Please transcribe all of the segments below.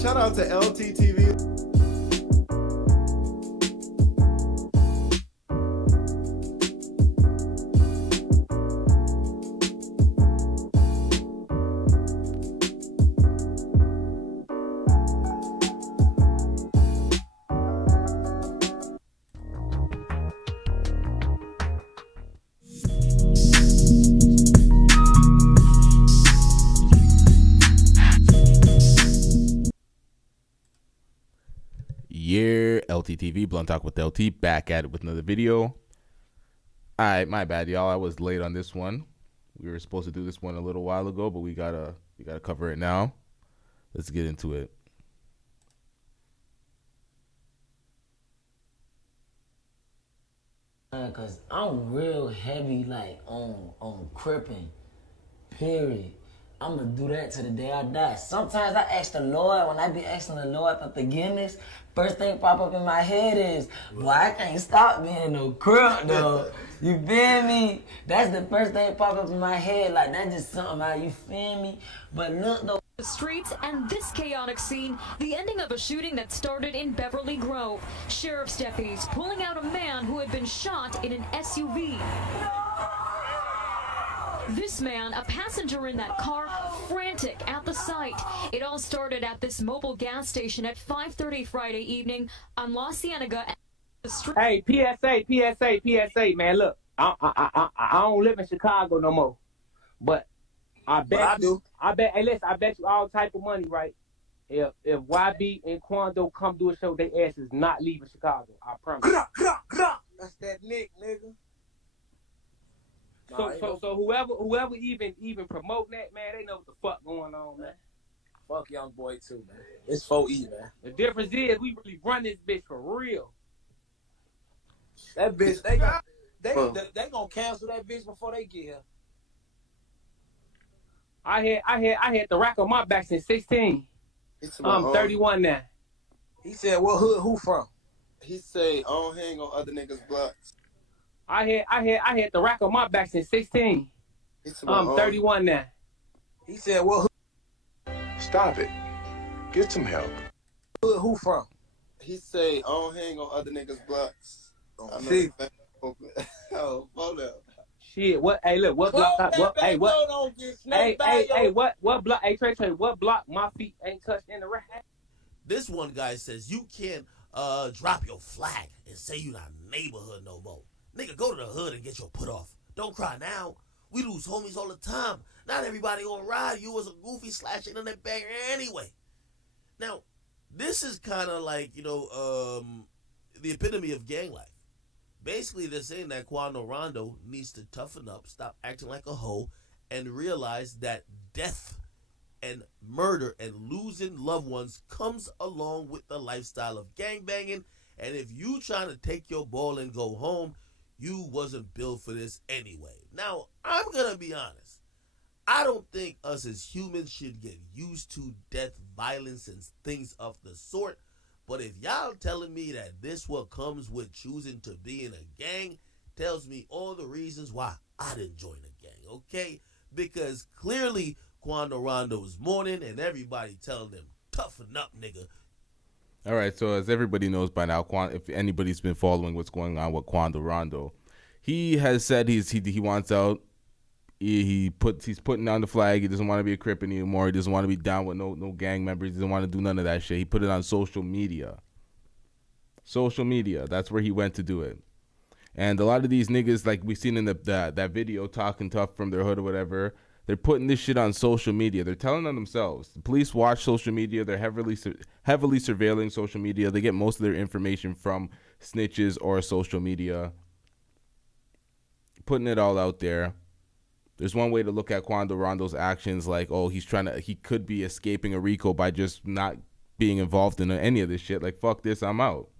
Shout out to LTTV. LTTV, Blunt Talk with LT, back at it with another video. Alright, my bad, y'all. I was late on this one. We were supposed to do this one a little while ago, but we gotta cover it now. Let's get into it. Cause I'm real heavy, like on cripping, period. I'm gonna do that till the day I die. Sometimes I ask the Lord, when I be asking the Lord for forgiveness, first thing pop up in my head is, boy, I can't stop being no crip though. You feel me? That's the first thing pop up in my head, like that's just something, you feel me? But look though. The streets and this chaotic scene, the ending of a shooting that started in Beverly Grove. Sheriff's deputies pulling out a man who had been shot in an SUV. This man, a passenger in that car, frantic at the sight. It all started at this mobile gas station at 5:30 Friday evening on La Cienega. Hey, PSA, man, look, I don't live in Chicago no more, but I bet you, hey, listen, I bet you all type of money, right? If YB and Quando come do a show, they ass is not leaving Chicago. I promise. That's that Nick, nigga. So whoever even promoting that, man, they know what the fuck going on, man. Fuck Young Boy too, man. It's 4E, man. The difference is we really run this bitch for real. That bitch, they gonna cancel that bitch before they get here. I had the rack on my back since 16. I'm 31 now. He said, "What hood? Who from?" He say, "I don't hang on other niggas' blocks." I had the rack on my back since 16. I'm 31 now. He said, "What hood?" Stop it. Get some help. Who from? He say, "I don't hang on other niggas' blocks." See. Oh, hold up. Shit, what? Hey, look, what block? Hey, what? Hey, what block? Hey, Trey, what block? My feet ain't touched in the rack. This one guy says you can't drop your flag and say you not neighborhood no more. Nigga, go to the hood and get your put off. Don't cry now. We lose homies all the time. Not everybody gonna ride you as a goofy slash internet banger anyway. Now, this is kind of like, the epitome of gang life. Basically, they're saying that Quando Rondo needs to toughen up, stop acting like a hoe, and realize that death and murder and losing loved ones comes along with the lifestyle of gangbanging. And if you trying to take your ball and go home, you wasn't built for this anyway. Now, I'm going to be honest. I don't think us as humans should get used to death, violence, and things of the sort. But if y'all telling me that this what comes with choosing to be in a gang, tells me all the reasons why I didn't join a gang, okay? Because clearly Quando Rondo is mourning and everybody telling them, toughen up, nigga. All right, so as everybody knows by now, if anybody's been following what's going on with Quando Rondo, he has said he wants out. He's putting down the flag. He doesn't want to be a Crip anymore. He doesn't want to be down with no gang members. He doesn't want to do none of that shit. He put it on social media. Social media. That's where he went to do it. And a lot of these niggas, like we've seen in that video, talking tough from their hood or whatever, they're putting this shit on social media. They're telling on themselves. The police watch social media. They're heavily surveilling social media. They get most of their information from snitches or social media. Putting it all out there. There's one way to look at Quando Rondo's actions, like, oh, he could be escaping a RICO by just not being involved in any of this shit. Like, fuck this, I'm out.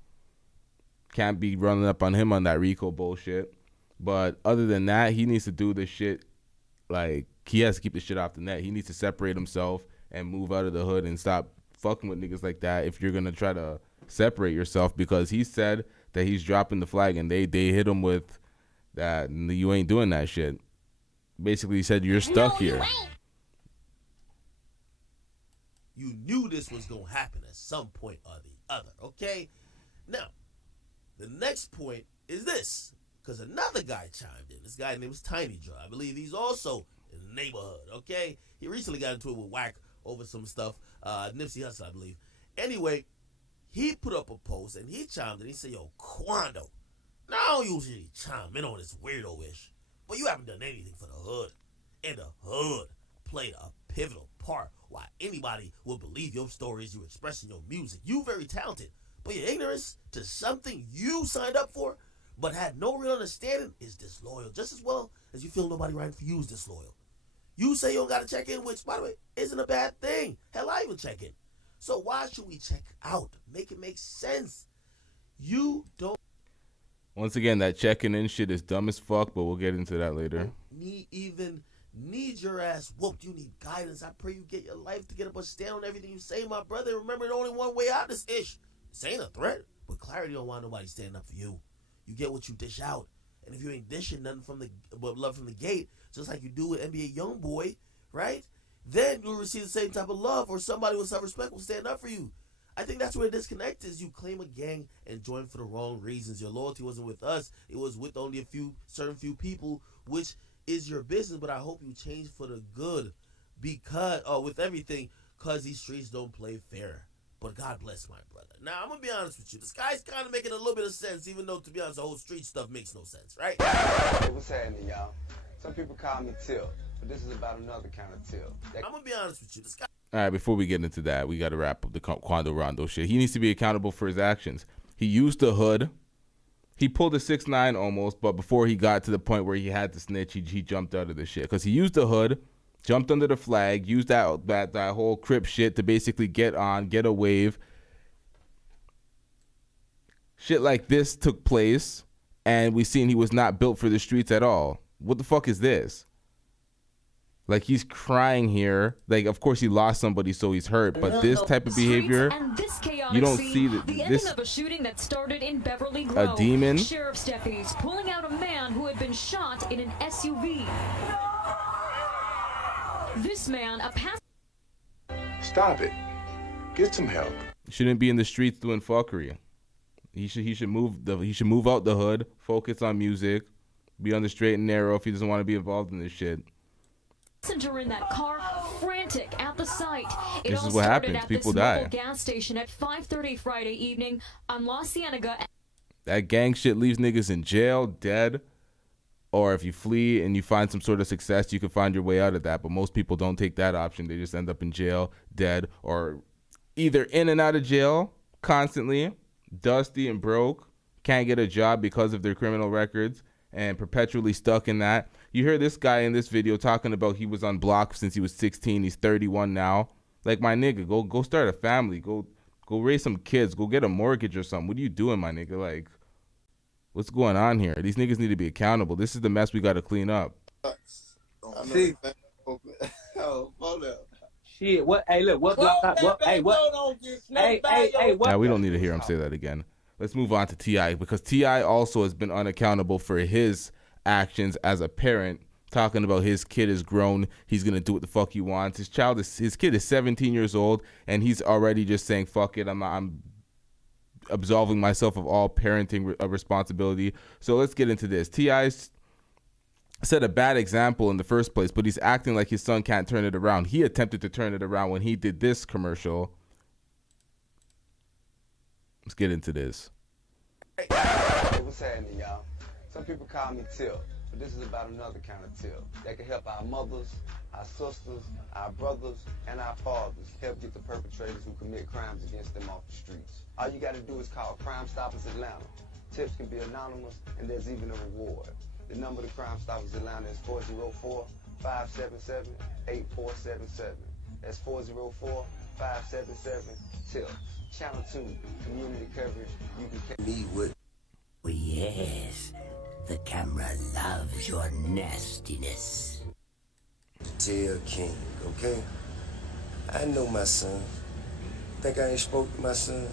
Can't be running up on him on that RICO bullshit. But other than that, he needs to do this shit. Like, he has to keep the shit off the net. He needs to separate himself and move out of the hood and stop fucking with niggas like that if you're going to try to separate yourself, because he said that he's dropping the flag and they hit him with that, you ain't doing that shit. Basically, he said, you're stuck here. You knew this was going to happen at some point or the other, okay? Now, the next point is this, because another guy chimed in. This guy named Tiny Joe. I believe he's also in the neighborhood, okay? He recently got into it with Wack over some stuff. Nipsey Hussle, I believe. Anyway, he put up a post and he chimed in. He said, yo, Quando. Now, I don't usually chime in on this weirdo-ish, but you haven't done anything for the hood. And the hood played a pivotal part why anybody would believe your stories you express in your music. You very talented, but your ignorance to something you signed up for but had no real understanding is disloyal, just as well as you feel nobody writing for you is disloyal. You say you don't got to check in, which, by the way, isn't a bad thing. Hell, I even check in. So why should we check out? Make it make sense. You don't Once again, that checking in shit is dumb as fuck, but we'll get into that later. Need your ass whooped. You need guidance. I pray you get your life together, but stand on everything you say, my brother. Remember, there's only one way out of this ish. This ain't a threat, but clarity don't want nobody standing up for you. You get what you dish out. And if you ain't dishing nothing but love from the gate, just like you do with NBA Youngboy, right? Then you'll receive the same type of love, or somebody with self-respect will stand up for you. I think that's where the disconnect is. You claim a gang and join for the wrong reasons. Your loyalty wasn't with us. It was with only a certain few people, which is your business, but I hope you change for the good because with everything, because these streets don't play fair. But God bless my brother. Now, I'm going to be honest with you. This guy's kind of making a little bit of sense, even though, to be honest, the whole street stuff makes no sense, right? Hey, what's happening, y'all? Some people call me Till, but this is about another kind of Till. I'm going to be honest with you. This guy. All right, before we get into that, we got to wrap up the Quando Rondo shit. He needs to be accountable for his actions. He used the hood. He pulled a 6ix9ine almost, but before he got to the point where he had to snitch, he jumped out of the shit. Because he used the hood, jumped under the flag, used that whole Crip shit to basically get a wave. Shit like this took place, and we seen he was not built for the streets at all. What the fuck is this? Like, he's crying here. Like, of course he lost somebody, so he's hurt. But this type of behavior, you don't see the ending of a shooting that started in Beverly Grove. A demon. Sheriff's deputies pulling out a man who had been shot in an SUV. This man, a Stop it. Get some help. Shouldn't be in the streets doing fuckery. He should move out the hood, focus on music, be on the straight and narrow if he doesn't want to be involved in this shit. Passenger in that car, frantic at the sight. This is what happens. People die. Gas station at 5:30 Friday evening on La Cienega. That gang shit leaves niggas in jail, dead, or if you flee and you find some sort of success, you can find your way out of that. But most people don't take that option. They just end up in jail, dead, or either in and out of jail constantly, dusty and broke, can't get a job because of their criminal records, and perpetually stuck in that. You hear this guy in this video talking about he was on block since he was 16. He's 31 now. Like, my nigga, go start a family. Go raise some kids. Go get a mortgage or something. What are you doing, my nigga? Like, what's going on here? These niggas need to be accountable. This is the mess we got to clean up. See. Oh, hold up. Shit, what? Hey, look, what? Hey, what? Hey, what? Now, we don't need to hear him say that again. Let's move on to T.I. because T.I. also has been unaccountable for his actions as a parent, talking about his kid is grown, he's gonna do what the fuck he wants. His kid is 17 years old, and he's already just saying fuck it, I'm absolving myself of all parenting responsibility. So let's get into this. T.I. set a bad example in the first place, but he's acting like his son can't turn it around. He attempted to turn it around when he did this commercial. Let's get into this. Hey, what's happening, y'all? Some people call me Till, but this is about another kind of Till that can help our mothers, our sisters, our brothers, and our fathers help get the perpetrators who commit crimes against them off the streets. All you got to do is call Crime Stoppers Atlanta. Tips can be anonymous, and there's even a reward. The number to Crime Stoppers Atlanta is 404-577-8477. That's 404-577-TIPS. Channel 2, community coverage. You can meet with. Oh, yes. The camera loves your nastiness. Jail King, okay? I know my son. Think I ain't spoke to my son?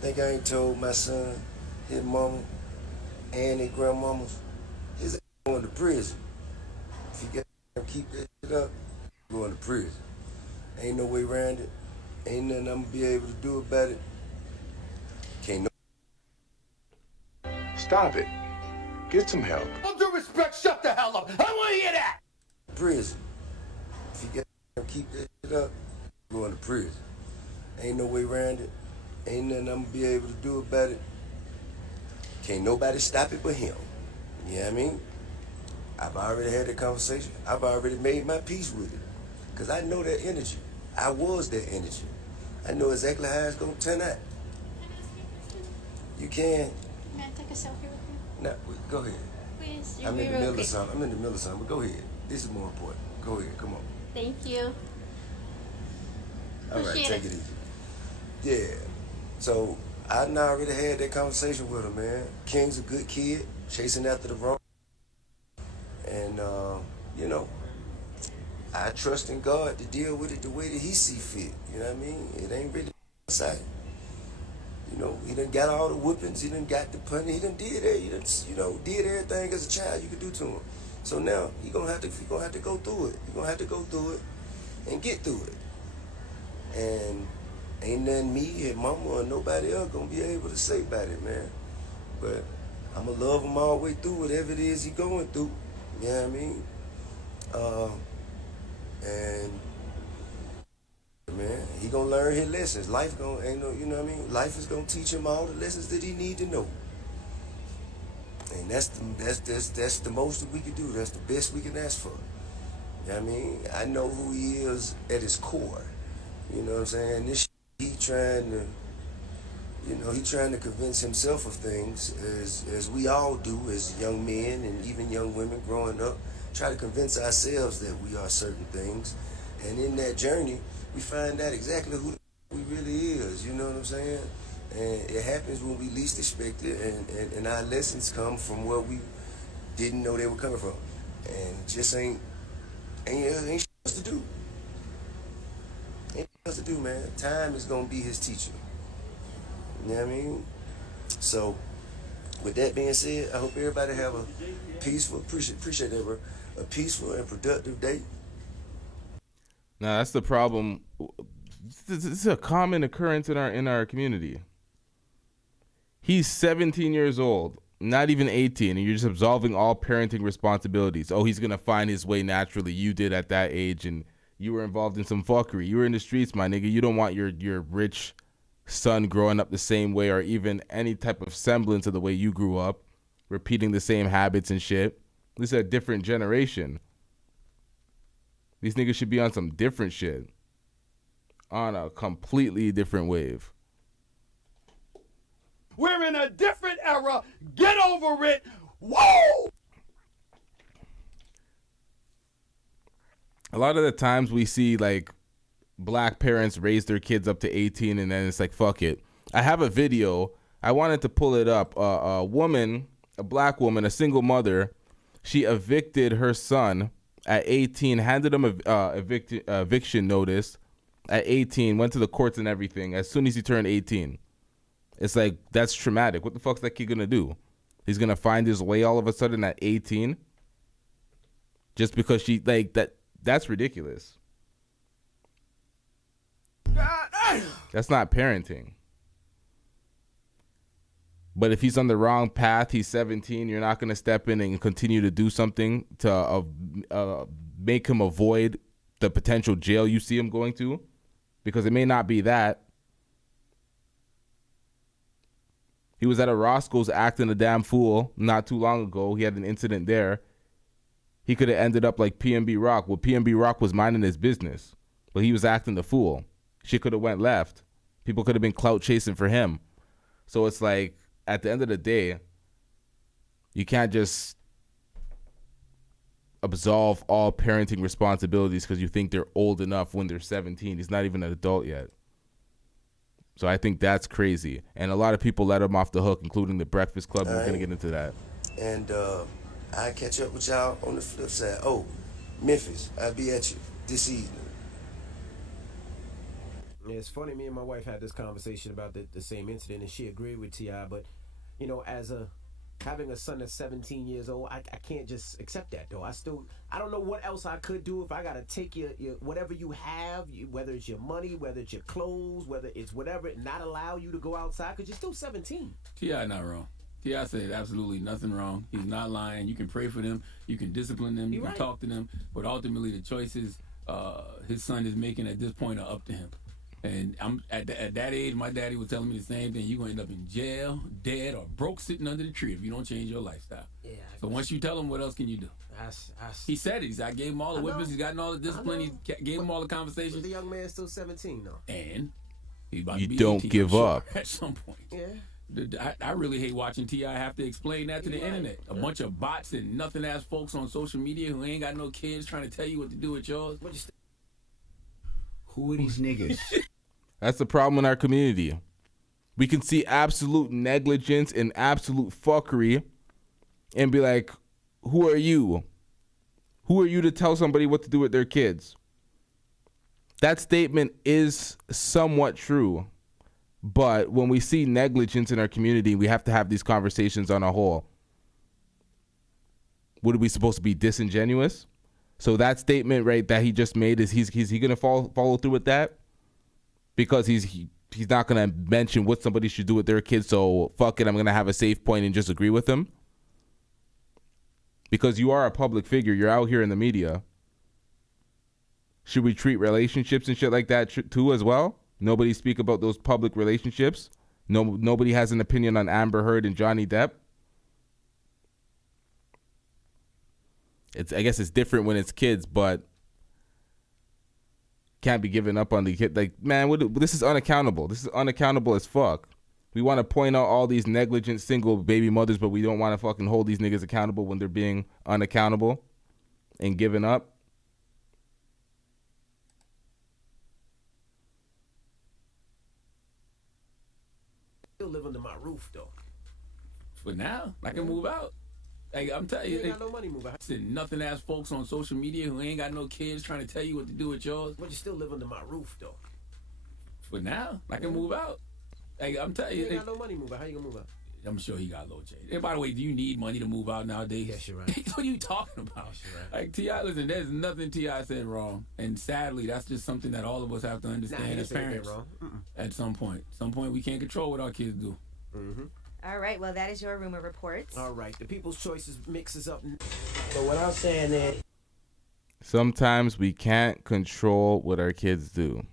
Think I ain't told my son, his mama, and his grandmamas, his going to prison. If you got to keep that shit up, going to prison. Ain't no way around it. Ain't nothing I'm gonna be able to do about it. Can't no. Stop it. Get some help. All due respect, shut the hell up. I don't want to hear that. Prison. If you gotta keep that shit up, going to prison. Ain't no way around it. Ain't nothing I'm gonna be able to do about it. Can't nobody stop it but him. You know what I mean? I've already had that conversation. I've already made my peace with it. Because I know that energy. I was that energy. I know exactly how it's going to turn out. You can. May I take a selfie with you? No, go ahead. Please, I'm in the middle of something. I'm in the middle of something, but go ahead. This is more important. Go ahead. Come on. Thank you. All right, Appreciate take it easy. Yeah. So, I done already had that conversation with him, man. King's a good kid, chasing after the wrong. And, you know, I trust in God to deal with it the way that he see fit. You know what I mean? It ain't really outside. You know, he done got all the whoopings, he done got the punishment, he done did it, he done, you know, did everything as a child you could do to him. So now he gonna have to go through it. He gonna have to go through it and get through it. And ain't nothing me, his mama, or nobody else gonna be able to say about it, man. But I'ma love him all the way through whatever it is he going through. You know what I mean? And man, he gonna learn his lessons. Life gonna ain't no, you know what I mean? Life is gonna teach him all the lessons that he need to know. And that's the most that we can do. That's the best we can ask for. You know what I mean? I know who he is at his core. You know what I'm saying? This he trying to, you know, he trying to convince himself of things as we all do as young men and even young women growing up. Try to convince ourselves that we are certain things. And in that journey, we find out exactly who we really is. You know what I'm saying? And it happens when we least expect it, and our lessons come from where we didn't know they were coming from. And just ain't shit else to do. Ain't shit else to do, man. Time is gonna be his teacher. You know what I mean? So, with that being said, I hope everybody have a peaceful, appreciate that, bro, a peaceful and productive day. Now that's the problem. This is a common occurrence in our community. He's 17 years old, not even 18, and you're just absolving all parenting responsibilities. Oh, he's gonna find his way naturally. You did at that age, and you were involved in some fuckery. You were in the streets, my nigga. You don't want your rich son growing up the same way, or even any type of semblance of the way you grew up, repeating the same habits and shit. This is a different generation. These niggas should be on some different shit. On a completely different wave. We're in a different era. Get over it. Whoa! A lot of the times we see like black parents raise their kids up to 18 and then it's like, fuck it. I have a video. I wanted to pull it up. A woman, a black woman, a single mother, she evicted her son at 18, handed him a eviction notice at 18, went to the courts and everything as soon as he turned 18. It's like, that's traumatic. What the fuck's that kid gonna do? He's gonna find his way all of a sudden at 18? Just because she, like, that's ridiculous. That's not parenting. But if he's on the wrong path, he's 17, you're not going to step in and continue to do something to make him avoid the potential jail you see him going to, because it may not be that. He was at a Roscoe's acting a damn fool not too long ago. He had an incident there. He could have ended up like PNB Rock. Well, PNB Rock was minding his business, but he was acting the fool. Shit could have went left. People could have been clout chasing for him. So it's like, at the end of the day, you can't just absolve all parenting responsibilities because you think they're old enough when they're 17. He's not even an adult yet. So I think that's crazy. And a lot of people let him off the hook, including the Breakfast Club. We're going to get into that. And I'll catch up with y'all on the flip side. Oh, Memphis, I'll be at you this evening. Yeah, it's funny, me and my wife had this conversation about the same incident, and she agreed with T.I., but, you know, as a having a son that's 17 years old, I can't just accept that though. I don't know what else I could do if I gotta take your whatever you have, whether it's your money, whether it's your clothes, whether it's whatever, and not allow you to go outside because you're still 17. T.I. not wrong. T.I. said absolutely nothing wrong. He's not lying. You can pray for them. You can discipline them. You can talk to them. But ultimately, the choices his son is making at this point are up to him. And I'm at that age, my daddy was telling me the same thing. You're going to end up in jail, dead, or broke sitting under the tree if you don't change your lifestyle. Yeah. So once you tell him, what else can you do? He said it. He said, I gave him all the whippings. He's gotten all the discipline. He gave him all the conversations. But the young man's still 17, though. And he's about you to be don't 18, give up. At some point. Yeah. I really hate watching T.I. have to explain that to the internet. A bunch of bots and nothing-ass folks on social media who ain't got no kids trying to tell you what to do with yours. Who are these niggas? That's the problem in our community. We can see absolute negligence and absolute fuckery and be like, who are you? Who are you to tell somebody what to do with their kids? That statement is somewhat true. But when we see negligence in our community, we have to have these conversations on a whole. What are we supposed to be, disingenuous? So that statement, right, that he just made, is he going to follow through with that? Because he's not going to mention what somebody should do with their kids, so fuck it, I'm going to have a safe point and just agree with him? Because you are a public figure. You're out here in the media. Should we treat relationships and shit like that too as well? Nobody speak about those public relationships? Nobody has an opinion on Amber Heard and Johnny Depp? I guess it's different when it's kids, but can't be giving up on the kid. Like, man, this is unaccountable. This is unaccountable as fuck. We want to point out all these negligent single baby mothers, but we don't want to fucking hold these niggas accountable when they're being unaccountable and giving up. Still live under my roof, though. For now, I can move out. Like, I'm telling you, ain't got no money move out. Nothing ass folks on social media who ain't got no kids trying to tell you what to do with yours. But you still live under my roof, though. For now, I can move out. Like, I'm telling you, ain't got no money move out. How you gonna move out? I'm sure he got low change. And by the way, do you need money to move out nowadays? Yes, you're right. What are you talking about? Yes, you're right. Like, T.I., listen, there's nothing T.I. said wrong. And sadly, that's just something that all of us have to understand as parents. Wrong. At some point. We can't control what our kids do. Mm-hmm. All right, well, that is your rumor reports. All right, the People's Choices mixes up. But what I'm saying is, sometimes we can't control what our kids do.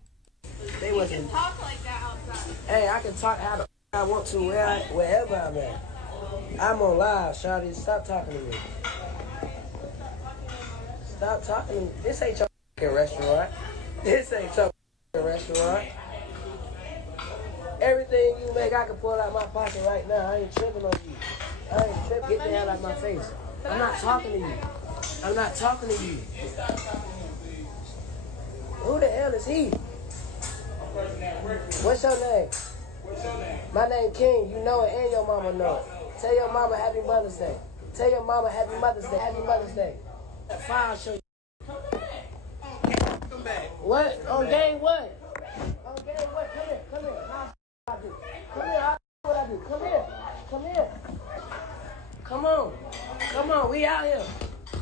They wasn't talk like that outside. Hey, I can talk how the I want to wherever I'm at. I'm on live, shawty. Stop talking to me. Stop talking to me. This ain't your restaurant. This ain't your restaurant. Everything you make, I can pull out my pocket right now. I ain't tripping on you. I ain't tripping. Get the hell out of my face. I'm not talking to you. I'm not talking to you. Who the hell is he? What's your name? My name King. You know it and your mama know it. Tell your mama Happy Mother's Day. Tell your mama Happy Mother's Day. Happy Mother's Day. File show you. Come back. What? On game what? On game what? Come here. Come here. I do. Come here, I what I do. Come here. Come here. Come on. Come on. We out here.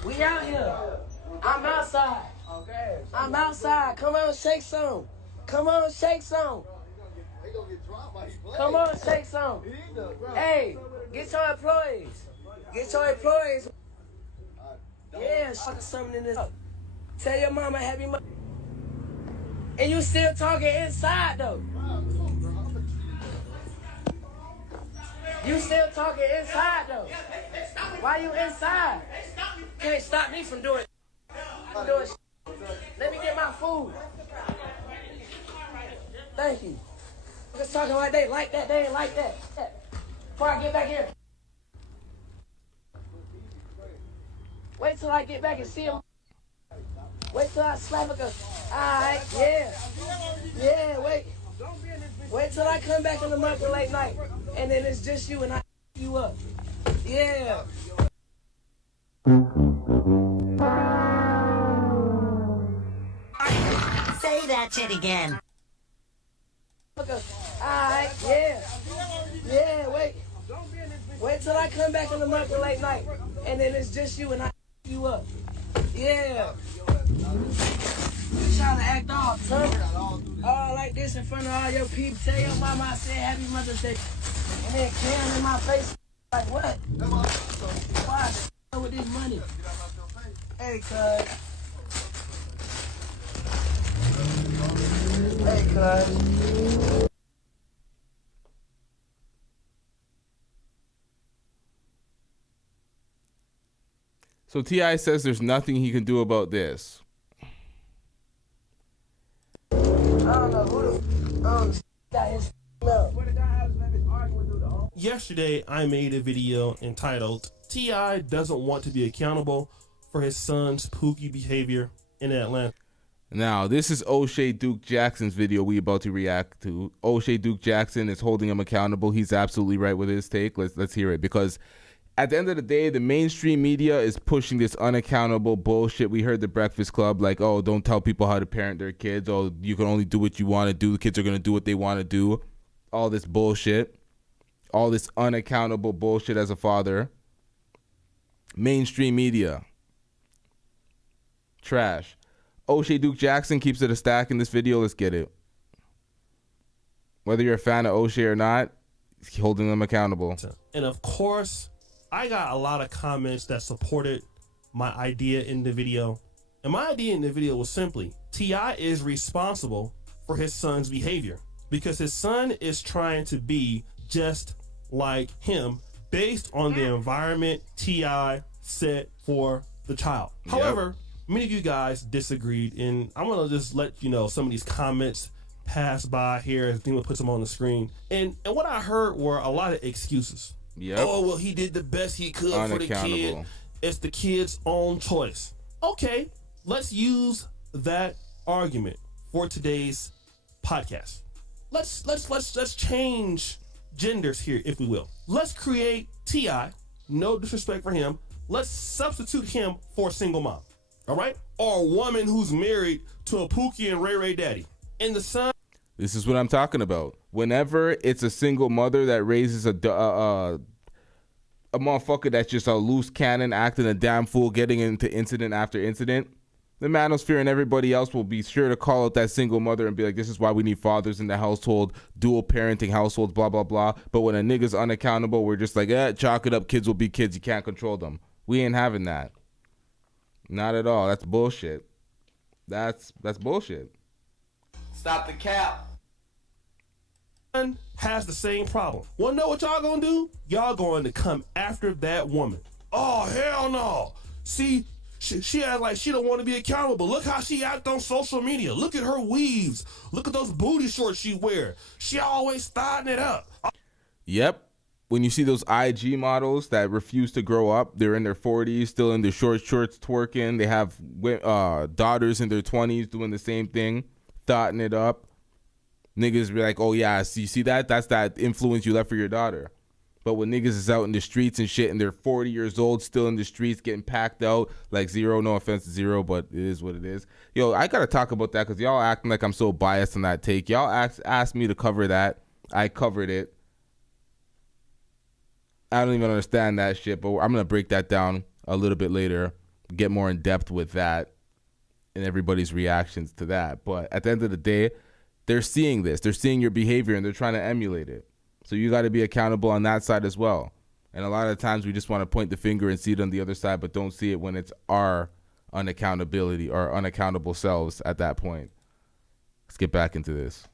We out here. I'm outside. Okay. I'm outside. Come on, shake some. Come on, shake some. Come on, shake some. Hey, get your employees. Get your employees. Yeah, something in this. Tell your mama Happy Mother. And you still talking inside though. You still talking inside though. Why you inside? Can't stop me from doing Let me get my food. Thank you. Just talking like they like that, they ain't like that. Before I get back here. Wait till I get back and see him. Wait till I slap a alright, yeah. Yeah, wait. Wait till I come back in the market late night. And then it's just you and I you up. Yeah. Say that shit again. Alright, yeah. Yeah, wait. Wait till I come back in the month of late night, and then it's just you and I you up. Yeah. You trying to act all tough, all like this in front of all your people. Tell your mama I said Happy Mother's Day, and then Cam in my face like what? Why with this money? Hey, cuz. Hey, cuz. So T.I. says there's nothing he can do about this. I don't know who the got his up. Yesterday, I made a video entitled T.I. doesn't want to be accountable for his son's pookie behavior in Atlanta. Now, this is O'Shea Duke Jackson's video we about to react to. O'Shea Duke Jackson is holding him accountable. He's absolutely right with his take. Let's hear it, because at the end of the day, the mainstream media is pushing this unaccountable bullshit. We heard the Breakfast Club like, oh, don't tell people how to parent their kids. Oh, you can only do what you want to do. The kids are going to do what they want to do. All this bullshit. All this unaccountable bullshit as a father. Mainstream media. Trash. O'Shea Duke Jackson keeps it a stack in this video. Let's get it. Whether you're a fan of O'Shea or not, he's holding them accountable. And of course, I got a lot of comments that supported my idea in the video. And my idea in the video was simply, T.I. is responsible for his son's behavior because his son is trying to be just like him based on the environment T.I. set for the child. Yep. However, many of you guys disagreed, and I'm going to just let you know some of these comments pass by here. I think we'll put them on the screen. And what I heard were a lot of excuses. Yep. Oh, well, he did the best he could for the kid. It's the kid's own choice. Okay, let's use that argument for today's podcast. Let's change genders here, if we will. Let's create T.I. No disrespect for him. Let's substitute him for a single mom. All right? Or a woman who's married to a Pookie and Ray Ray daddy. And the son. This is what I'm talking about. Whenever it's a single mother that raises a motherfucker that's just a loose cannon, acting a damn fool, getting into incident after incident, the manosphere and everybody else will be sure to call out that single mother and be like, this is why we need fathers in the household, dual parenting households, blah, blah, blah. But when a nigga's unaccountable, we're just like, chalk it up, kids will be kids, you can't control them. We ain't having that. Not at all. That's bullshit. That's bullshit. Stop the cap. Has the same problem. Wanna know what y'all gonna do? Y'all going to come after that woman. Oh, hell no. See, she act like she don't want to be accountable. Look how she act on social media. Look at her weaves. Look at those booty shorts she wear. She always starting it up. Yep. When you see those IG models that refuse to grow up, they're in their 40s, still in their short shorts twerking. They have daughters in their 20s doing the same thing, thotting it up. Niggas be like, oh yeah, see that? That's that influence you left for your daughter. But when niggas is out in the streets and shit and they're 40 years old, still in the streets, getting packed out like Zero, no offense to Zero, but it is what it is. Yo, I got to talk about that because y'all acting like I'm so biased on that take. Y'all asked me to cover that. I covered it. I don't even understand that shit, but I'm going to break that down a little bit later, get more in depth with that and everybody's reactions to that. But at the end of the day, they're seeing this. They're seeing your behavior and they're trying to emulate it. So you got to be accountable on that side as well. And a lot of times we just want to point the finger and see it on the other side, but don't see it when it's our unaccountability or unaccountable selves at that point. Let's get back into this.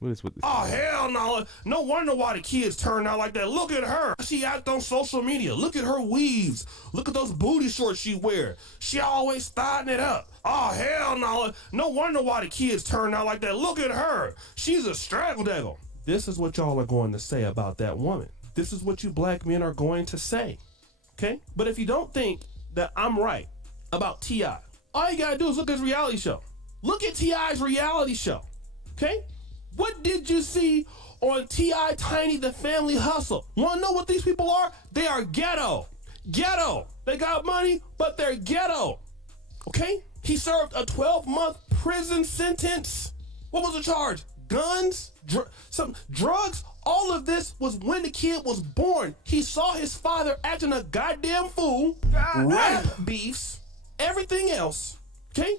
What is with this? Oh, hell no. No wonder why the kids turn out like that. Look at her. She act on social media. Look at her weaves. Look at those booty shorts she wear. She always starting it up. Oh, hell no. No wonder why the kids turn out like that. Look at her. She's a straggle-daggle. This is what y'all are going to say about that woman. This is what you black men are going to say. Okay? But if you don't think that I'm right about T.I., all you got to do is look at his reality show. Look at T.I.'s reality show. Okay? What did you see on T.I. Tiny the Family Hustle? Want to know what these people are? They are ghetto. Ghetto. They got money, but they're ghetto. Okay? He served a 12-month prison sentence. What was the charge? guns, some drugs. All of this was when the kid was born. He saw his father acting a goddamn fool, rap beefs, everything else. Okay?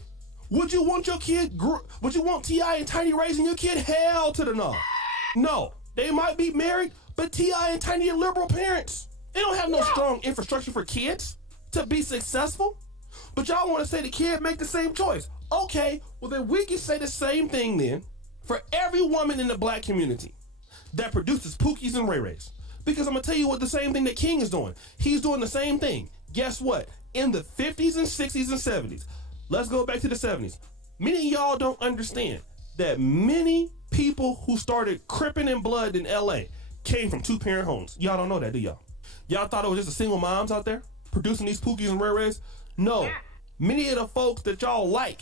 Would you want your kid, would you want T.I. and Tiny raising your kid? Hell to the no. No. They might be married, but T.I. and Tiny are liberal parents. They don't have no strong infrastructure for kids to be successful. But y'all want to say the kid make the same choice. Okay, well then we can say the same thing then for every woman in the black community that produces Pookies and Ray Rays. Because I'm going to tell you what the same thing that King is doing. He's doing the same thing. Guess what? In the 50s and 60s and 70s, let's go back to the 70s. Many of y'all don't understand that many people who started cripping in blood in LA came from two-parent homes. Y'all don't know that, do y'all? Y'all thought it was just the single moms out there producing these Pookies and Ray Rays? No. Many of the folks that y'all like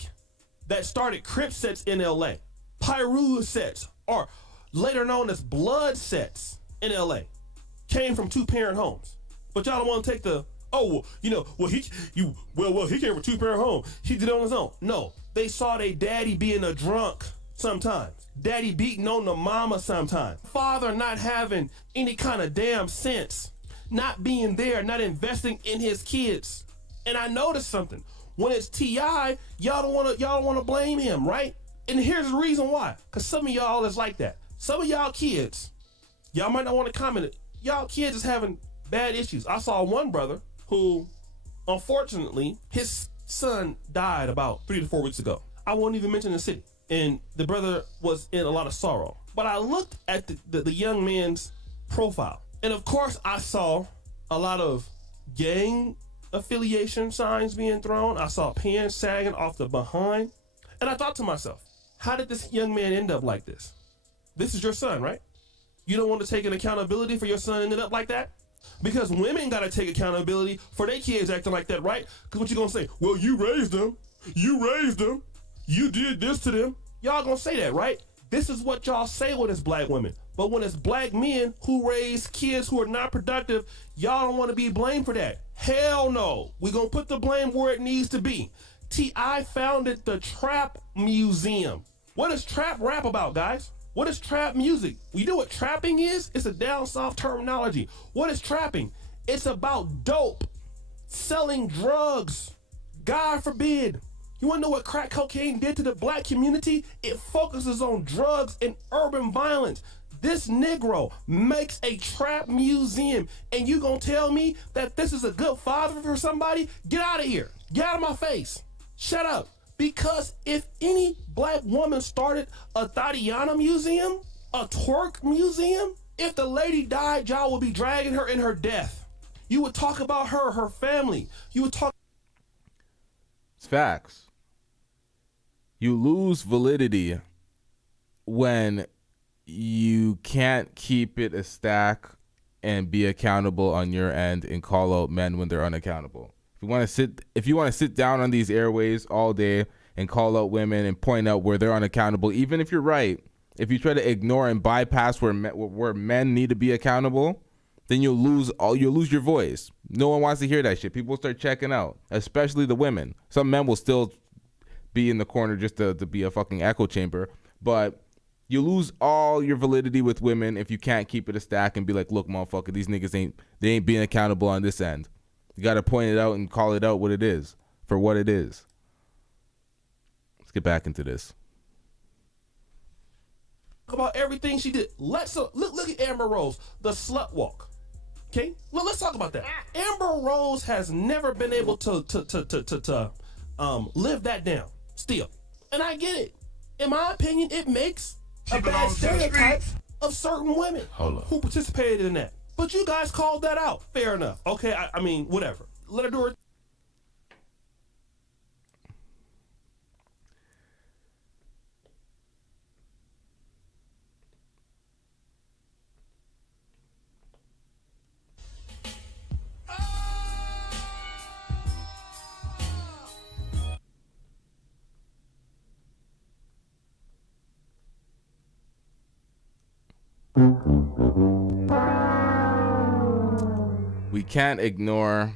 that started Crip sets in LA, Pyru sets, or later known as blood sets in LA, came from two-parent homes. But y'all don't want to take the, he came from two-parent home. He did it on his own. No, they saw their daddy being a drunk sometimes. Daddy beating on the mama sometimes. Father not having any kind of damn sense. Not being there, not investing in his kids. And I noticed something. When it's T.I., y'all don't wanna blame him, right? And here's the reason why. Cause some of y'all is like that. Some of y'all kids, y'all might not want to comment it. Y'all kids is having bad issues. I saw one brother who, unfortunately, his son died about 3 to 4 weeks ago. I won't even mention the city. And the brother was in a lot of sorrow. But I looked at the young man's profile. And of course, I saw a lot of gang affiliation signs being thrown. I saw pants sagging off the behind. And I thought to myself, how did this young man end up like this? This is your son, right? You don't want to take an accountability for your son ended up like that? Because women got to take accountability for their kids acting like that, right? Because what you going to say? Well, you raised them. You did this to them. Y'all going to say that, right? This is what y'all say when it's black women. But when it's black men who raise kids who are not productive, y'all don't want to be blamed for that. Hell no. We're going to put the blame where it needs to be. T.I. founded the Trap Museum. What is trap rap about, guys? What is trap music? You know what trapping is? It's a down south terminology. What is trapping? It's about dope, selling drugs. God forbid. You wanna know what crack cocaine did to the black community? It focuses on drugs and urban violence. This Negro makes a trap museum, and you gonna tell me that this is a good father for somebody? Get out of here. Get out of my face. Shut up. Because if any black woman started a Tatiana museum, a twerk museum, if the lady died, y'all would be dragging her in her death. You would talk about her, her family. You would talk. It's facts. You lose validity when you can't keep it a stack and be accountable on your end and call out men when they're unaccountable. If you want to sit down on these airways all day and call out women and point out where they're unaccountable, even if you're right, if you try to ignore and bypass where men need to be accountable, then you'll lose your voice. No one wants to hear that shit. People start checking out, especially the women. Some men will still be in the corner just to be a fucking echo chamber, but you lose all your validity with women if you can't keep it a stack and be like, look, motherfucker, these niggas ain't being accountable on this end. You got to point it out and call it out what it is for what it is. Let's get back into this. About everything she did. Look at Amber Rose, the slut walk. Okay, well, let's talk about that. Amber Rose has never been able to live that down still, and I get it. In my opinion, it makes a bad stereotype of certain women who participated in that. But you guys called that out. Fair enough. Okay, I mean, whatever. Let her do her. We can't ignore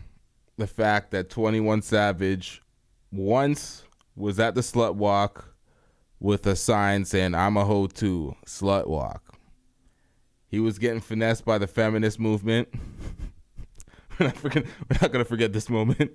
the fact that 21 Savage once was at the slut walk, with a sign saying, "I'm a hoe too, slut walk." He was getting finessed by the feminist movement. We're not going to forget this moment.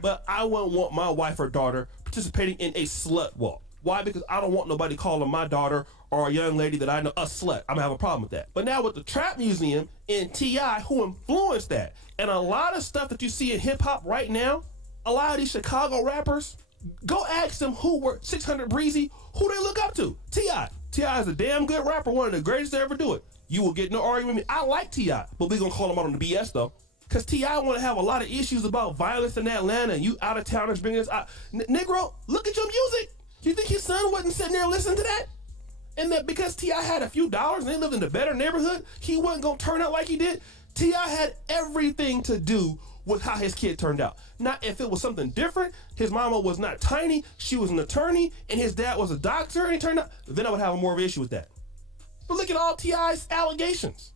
But I wouldn't want my wife or daughter participating in a slut walk. Why? Because I don't want nobody calling my daughter or a young lady that I know a slut. I'm going to have a problem with that. But now with the Trap Museum and T.I., who influenced that, and a lot of stuff that you see in hip-hop right now, a lot of these Chicago rappers, go ask them who were 600 Breezy, who they look up to. T.I. T.I. is a damn good rapper, one of the greatest to ever do it. You will get no argument with me. I like T.I., but we're going to call him out on the BS, though. Because T.I. want to have a lot of issues about violence in Atlanta, and you out-of-towners bringing this out. Negro, look at your music. You think his son wasn't sitting there listening to that? And that because T.I. had a few dollars and they lived in a better neighborhood, he wasn't going to turn out like he did? T.I. had everything to do with how his kid turned out. Not if it was something different, his mama was not tiny, she was an attorney, and his dad was a doctor, and he turned out, then I would have more of an issue with that. But look at all T.I.'s allegations.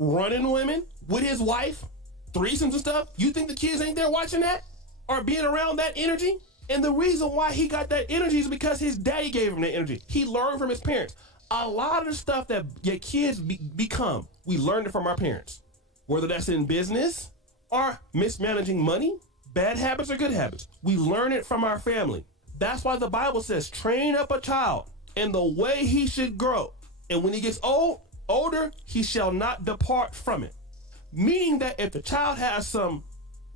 Running women with his wife, threesomes and stuff. You think the kids ain't there watching that? Or being around that energy? And the reason why he got that energy is because his daddy gave him that energy. He learned from his parents. A lot of the stuff that your kids become, we learned it from our parents. Whether that's in business or mismanaging money, bad habits or good habits. We learn it from our family. That's why the Bible says, train up a child in the way he should grow. And when he gets older, he shall not depart from it. Meaning that if the child has some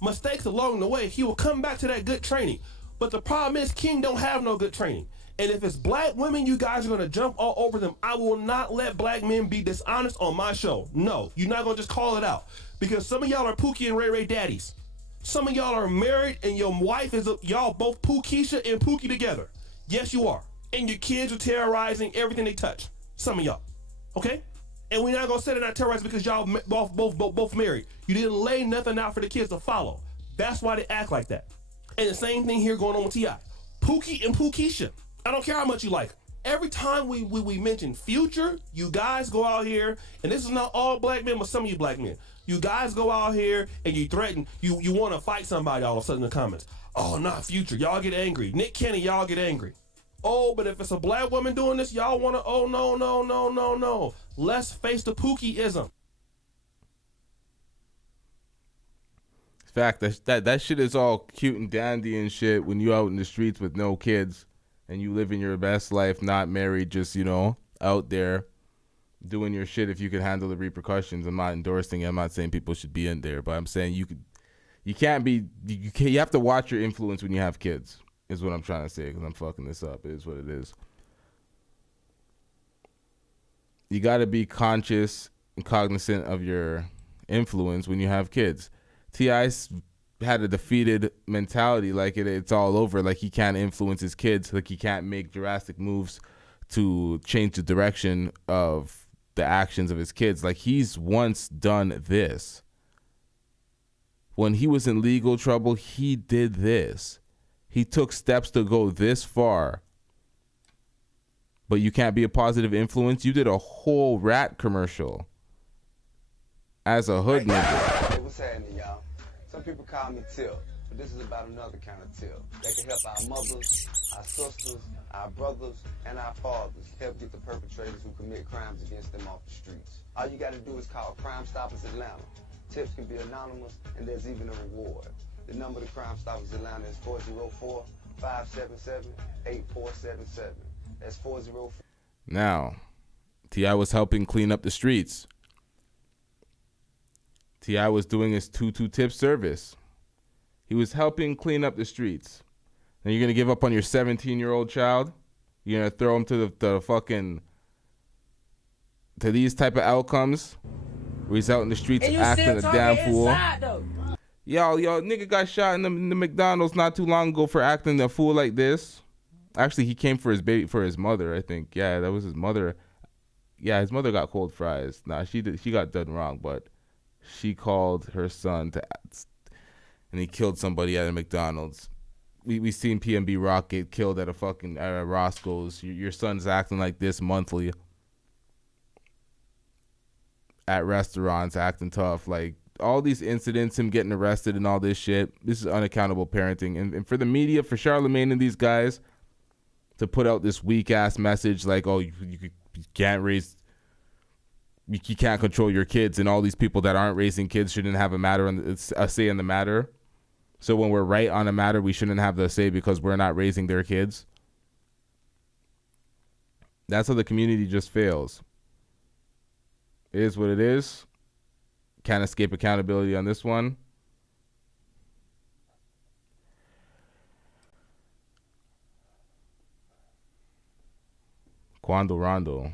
mistakes along the way, he will come back to that good training. But the problem is, King don't have no good training. And if it's black women, you guys are going to jump all over them. I will not let black men be dishonest on my show. No, you're not going to just call it out. Because some of y'all are Pookie and Ray Ray daddies. Some of y'all are married and your wife is, y'all both Pookisha and Pookie together. Yes, you are. And your kids are terrorizing everything they touch. Some of y'all. Okay? And we're not going to say they're not terrorized because y'all both married. You didn't lay nothing out for the kids to follow. That's why they act like that. And the same thing here going on with T.I. Pookie and Pookisha. I don't care how much you like. Every time we mention Future, you guys go out here, and this is not all black men, but some of you black men. You guys go out here and you threaten, you want to fight somebody all of a sudden in the comments. Oh, not Future. Y'all get angry. Nick Kenny, y'all get angry. Oh, but if it's a black woman doing this, y'all want to, oh, no. Let's face the Pookieism. Fact, that shit is all cute and dandy and shit when you out in the streets with no kids and you living your best life, not married, just, out there doing your shit if you can handle the repercussions. I'm not endorsing it. I'm not saying people should be in there, but I'm saying you have to watch your influence when you have kids, is what I'm trying to say, because I'm fucking this up. It is what it is. You got to be conscious and cognizant of your influence when you have kids. T.I. had a defeated mentality, like it's all over, like he can't influence his kids, like he can't make drastic moves to change the direction of the actions of his kids. Like he's once done this. When he was in legal trouble, he did this. He took steps to go this far. But you can't be a positive influence. You did a whole rat commercial as a hood nigga. Hey, what's happening, y'all? Some people call me Till, but this is about another kind of Till that can help our mothers, our sisters, our brothers, and our fathers help get the perpetrators who commit crimes against them off the streets. All you got to do is call Crime Stoppers Atlanta. Tips can be anonymous, and there's even a reward. The number to Crime Stoppers Atlanta is 404-577-8477. That's 404. Now, T.I. was helping clean up the streets. T.I. was doing his 2-2 tip service. He was helping clean up the streets. And you're going to give up on your 17-year-old child? You're going to throw him to the fucking, to these type of outcomes? Where he's out in the streets acting a damn fool. Yo, nigga got shot in the McDonald's not too long ago for acting a fool like this. Actually, he came for his mother, I think. Yeah, that was his mother. Yeah, his mother got cold fries. Nah, she got done wrong, but she called her son and he killed somebody at a McDonald's. We seen PNB Rock get killed at a fucking Roscoe's. Your son's acting like this monthly at restaurants, acting tough. Like all these incidents, him getting arrested and all this shit. This is unaccountable parenting. And for the media, for Charlemagne and these guys to put out this weak ass message like, oh, you can't raise, you can't control your kids, and all these people that aren't raising kids shouldn't have a say in the matter. So when we're right on a matter, we shouldn't have the say because we're not raising their kids. That's how the community just fails. It is what it is. Can't escape accountability on this one. Quando Rondo.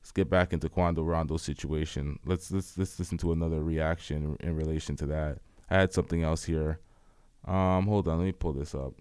Let's get back into Quando Rondo's situation. Let's listen to another reaction in relation to that. I had something else here. Hold on, let me pull this up.